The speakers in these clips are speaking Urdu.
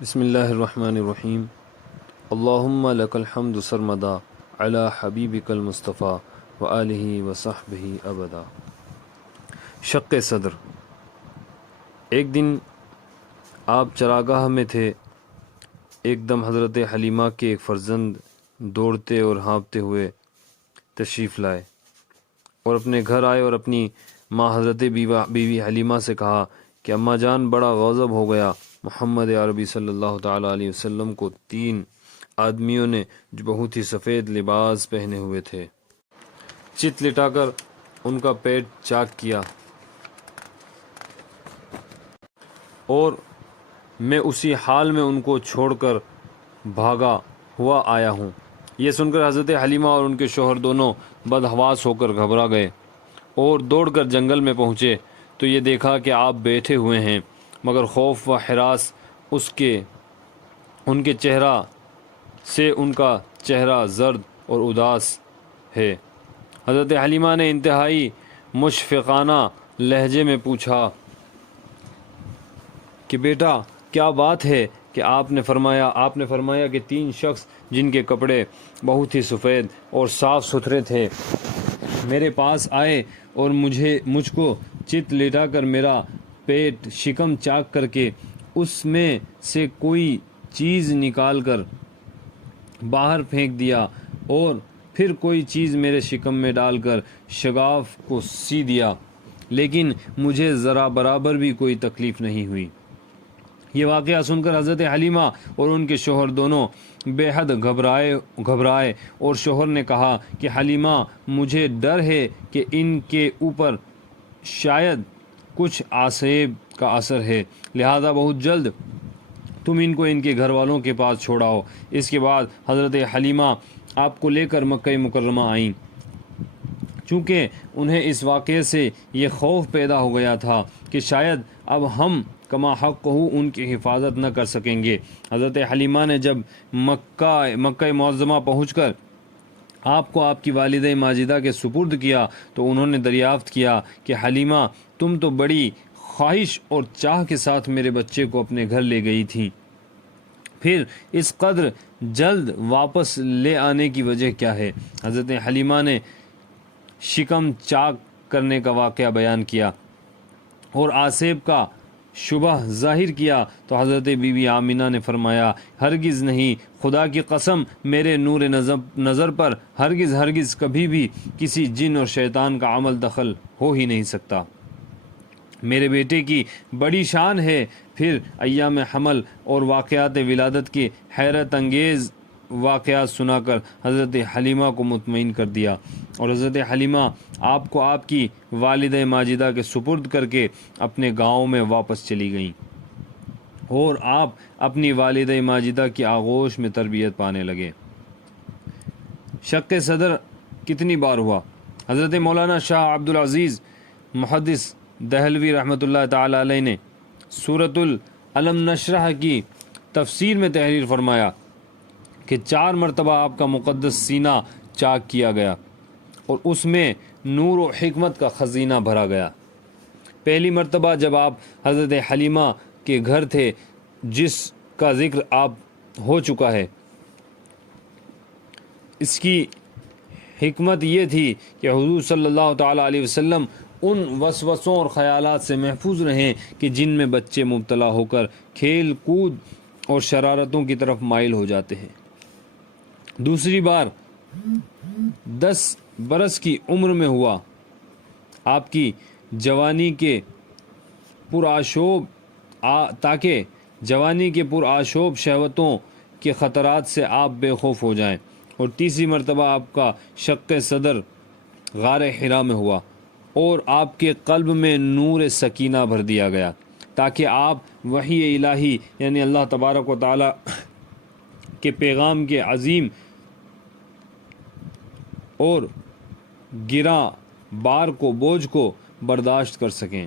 بسم اللہ الرحمن الرحیم اللہم لک الحمد سرمدا علی حبیبک المصطفیٰ وآلہ وصحبہ ابدا۔ شق صدر۔ ایک دن آپ چراگاہ میں تھے، ایک دم حضرت حلیمہ کے ایک فرزند دوڑتے اور ہانپتے ہوئے تشریف لائے اور اپنے گھر آئے اور اپنی ماں حضرت بیوی حلیمہ سے کہا کہ اماں جان بڑا غضب ہو گیا، محمد عربی صلی اللہ تعالیٰ علیہ وسلم کو 3 آدمیوں نے جو بہت ہی سفید لباس پہنے ہوئے تھے چت لٹا کر ان کا پیٹ چاک کیا اور میں اسی حال میں ان کو چھوڑ کر بھاگا ہوا آیا ہوں۔ یہ سن کر حضرت حلیمہ اور ان کے شوہر دونوں بدحواس ہو کر گھبرا گئے اور دوڑ کر جنگل میں پہنچے تو یہ دیکھا کہ آپ بیٹھے ہوئے ہیں، مگر خوف و ہراس ان کے چہرہ سے ان کا چہرہ زرد اور اداس ہے۔ حضرت حلیمہ نے انتہائی مشفقانہ لہجے میں پوچھا کہ بیٹا کیا بات ہے؟ کہ آپ نے فرمایا کہ 3 شخص جن کے کپڑے بہت ہی سفید اور صاف ستھرے تھے میرے پاس آئے اور مجھ کو چت لٹا کر میرا پیٹ شکم چاک کر کے اس میں سے کوئی چیز نکال کر باہر پھینک دیا اور پھر کوئی چیز میرے شکم میں ڈال کر شگاف کو سی دیا، لیکن مجھے ذرا برابر بھی کوئی تکلیف نہیں ہوئی۔ یہ واقعہ سن کر حضرت حلیمہ اور ان کے شوہر دونوں بے حد گھبرائے اور شوہر نے کہا کہ حلیمہ مجھے ڈر ہے کہ ان کے اوپر شاید کچھ آسیب کا اثر ہے، لہذا بہت جلد تم ان کو ان کے گھر والوں کے پاس چھوڑاؤ۔ اس کے بعد حضرت حلیمہ آپ کو لے کر مکہ مکرمہ آئیں۔ چونکہ انہیں اس واقعے سے یہ خوف پیدا ہو گیا تھا کہ شاید اب ہم کما حق ہو ان کی حفاظت نہ کر سکیں گے، حضرت حلیمہ نے جب مکہ معظمہ پہنچ کر آپ کو آپ کی والدہ ماجدہ کے سپرد کیا تو انہوں نے دریافت کیا کہ حلیمہ تم تو بڑی خواہش اور چاہ کے ساتھ میرے بچے کو اپنے گھر لے گئی تھی، پھر اس قدر جلد واپس لے آنے کی وجہ کیا ہے؟ حضرت حلیمہ نے شکم چاک کرنے کا واقعہ بیان کیا اور آسیب کا شبہ ظاہر کیا تو حضرت بی بی آمینہ نے فرمایا ہرگز نہیں، خدا کی قسم میرے نور نظر پر ہرگز کبھی بھی کسی جن اور شیطان کا عمل دخل ہو ہی نہیں سکتا۔ میرے بیٹے کی بڑی شان ہے۔ پھر ایام حمل اور واقعات ولادت کے حیرت انگیز واقعات سنا کر حضرت حلیمہ کو مطمئن کر دیا اور حضرت حلیمہ آپ کو آپ کی والدہ ماجدہ کے سپرد کر کے اپنے گاؤں میں واپس چلی گئیں اور آپ اپنی والدہ ماجدہ کی آغوش میں تربیت پانے لگے۔ شق صدر کتنی بار ہوا؟ حضرت مولانا شاہ عبدالعزیز محدث دہلوی رحمۃ اللہ تعالی علیہ نے سورۃ العلم نشرح کی تفسیر میں تحریر فرمایا کہ 4 مرتبہ آپ کا مقدس سینہ چاک کیا گیا اور اس میں نور و حکمت کا خزینہ بھرا گیا۔ پہلی مرتبہ جب آپ حضرت حلیمہ کے گھر تھے، جس کا ذکر آپ ہو چکا ہے، اس کی حکمت یہ تھی کہ حضور صلی اللہ تعالیٰ علیہ وسلم ان وسوسوں اور خیالات سے محفوظ رہیں کہ جن میں بچے مبتلا ہو کر کھیل کود اور شرارتوں کی طرف مائل ہو جاتے ہیں۔ دوسری بار 10 برس کی عمر میں ہوا۔ آپ کی جوانی کے پرآشوب شہوتوں کے خطرات سے آپ بے خوف ہو جائیں۔ اور تیسری مرتبہ آپ کا شق صدر غار حرا میں ہوا اور آپ کے قلب میں نور سکینہ بھر دیا گیا تاکہ آپ وحی الہی یعنی اللہ تبارک و تعالی کے پیغام کے عظیم اور گراں بوجھ کو برداشت کر سکیں۔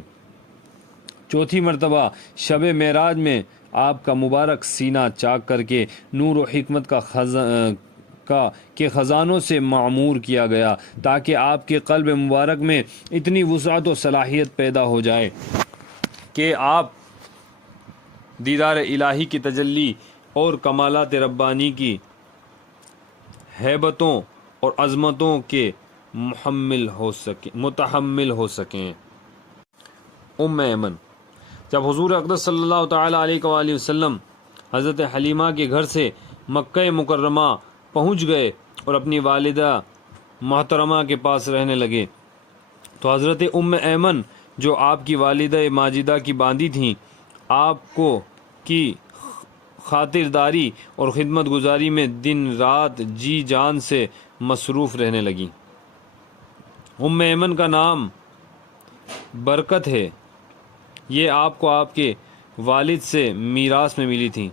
چوتھی مرتبہ شب معراج میں آپ کا مبارک سینہ چاک کر کے نور و حکمت کے خزانوں سے معمور کیا گیا تاکہ آپ کے قلب مبارک میں اتنی وسعت و صلاحیت پیدا ہو جائے کہ آپ دیدار الہی کی تجلی اور کمالات ربانی کی ہیبتوں اور عظمتوں کے متحمل ہو سکیں۔ ام ایمن، جب حضور اقدس صلی اللہ تعالیٰ علیہ وآلہ وسلم حضرت حلیمہ کے گھر سے مکہ مکرمہ پہنچ گئے اور اپنی والدہ محترمہ کے پاس رہنے لگے تو حضرت ام ایمن جو آپ کی والدہ ماجدہ کی باندی تھیں، آپ کو کی خاطرداری اور خدمت گزاری میں دن رات جی جان سے مصروف رہنے لگیں۔ ام ایمن کا نام برکت ہے، یہ آپ کو آپ کے والد سے میراث میں ملی تھی۔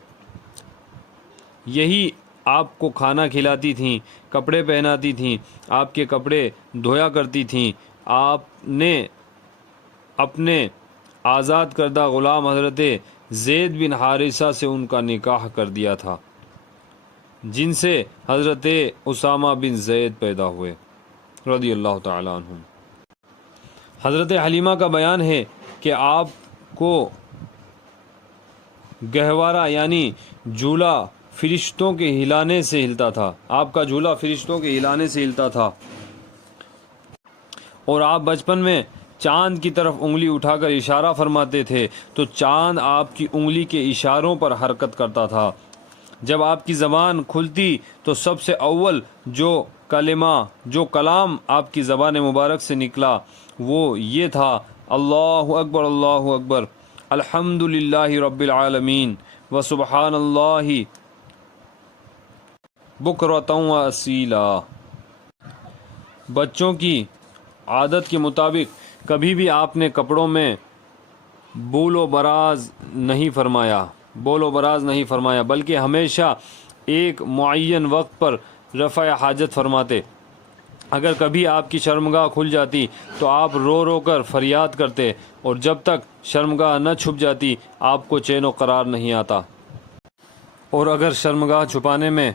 یہی آپ کو کھانا کھلاتی تھیں، کپڑے پہناتی تھیں، آپ کے کپڑے دھویا کرتی تھیں۔ آپ نے اپنے آزاد کردہ غلام حضرت زید بن حارثہ سے ان کا نکاح کر دیا تھا، جن سے حضرت اسامہ بن زید پیدا ہوئے رضی اللہ تعالیٰ عنہم۔ حضرت حلیمہ کا بیان ہے کہ آپ کو گہوارہ یعنی جھولا فرشتوں کے ہلانے سے ہلتا تھا، آپ کا جھولا فرشتوں کے ہلانے سے ہلتا تھا، اور آپ بچپن میں چاند کی طرف انگلی اٹھا کر اشارہ فرماتے تھے تو چاند آپ کی انگلی کے اشاروں پر حرکت کرتا تھا۔ جب آپ کی زبان کھلتی تو سب سے اول جو کلام آپ کی زبان مبارک سے نکلا وہ یہ تھا: اللہ اکبر الحمد للہ رب العالمین و سبحان اللہ بکرۃ و اصیلا۔ بچوں کی عادت کے مطابق کبھی بھی آپ نے کپڑوں میں بول و براز نہیں فرمایا بلکہ ہمیشہ ایک معین وقت پر رفع حاجت فرماتے۔ اگر کبھی آپ کی شرمگاہ کھل جاتی تو آپ رو رو کر فریاد کرتے، اور جب تک شرمگاہ نہ چھپ جاتی آپ کو چین و قرار نہیں آتا، اور اگر شرمگاہ چھپانے میں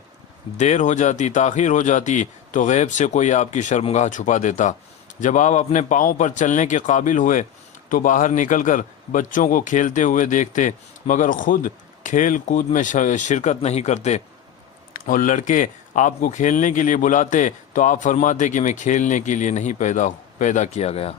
دیر ہو جاتی، تاخیر ہو جاتی تو غیب سے کوئی آپ کی شرمگاہ چھپا دیتا۔ جب آپ اپنے پاؤں پر چلنے کے قابل ہوئے تو باہر نکل کر بچوں کو کھیلتے ہوئے دیکھتے، مگر خود کھیل کود میں شرکت نہیں کرتے، اور لڑکے آپ کو کھیلنے کے لیے بلاتے تو آپ فرماتے کہ میں کھیلنے کے لیے نہیں پیدا کیا گیا۔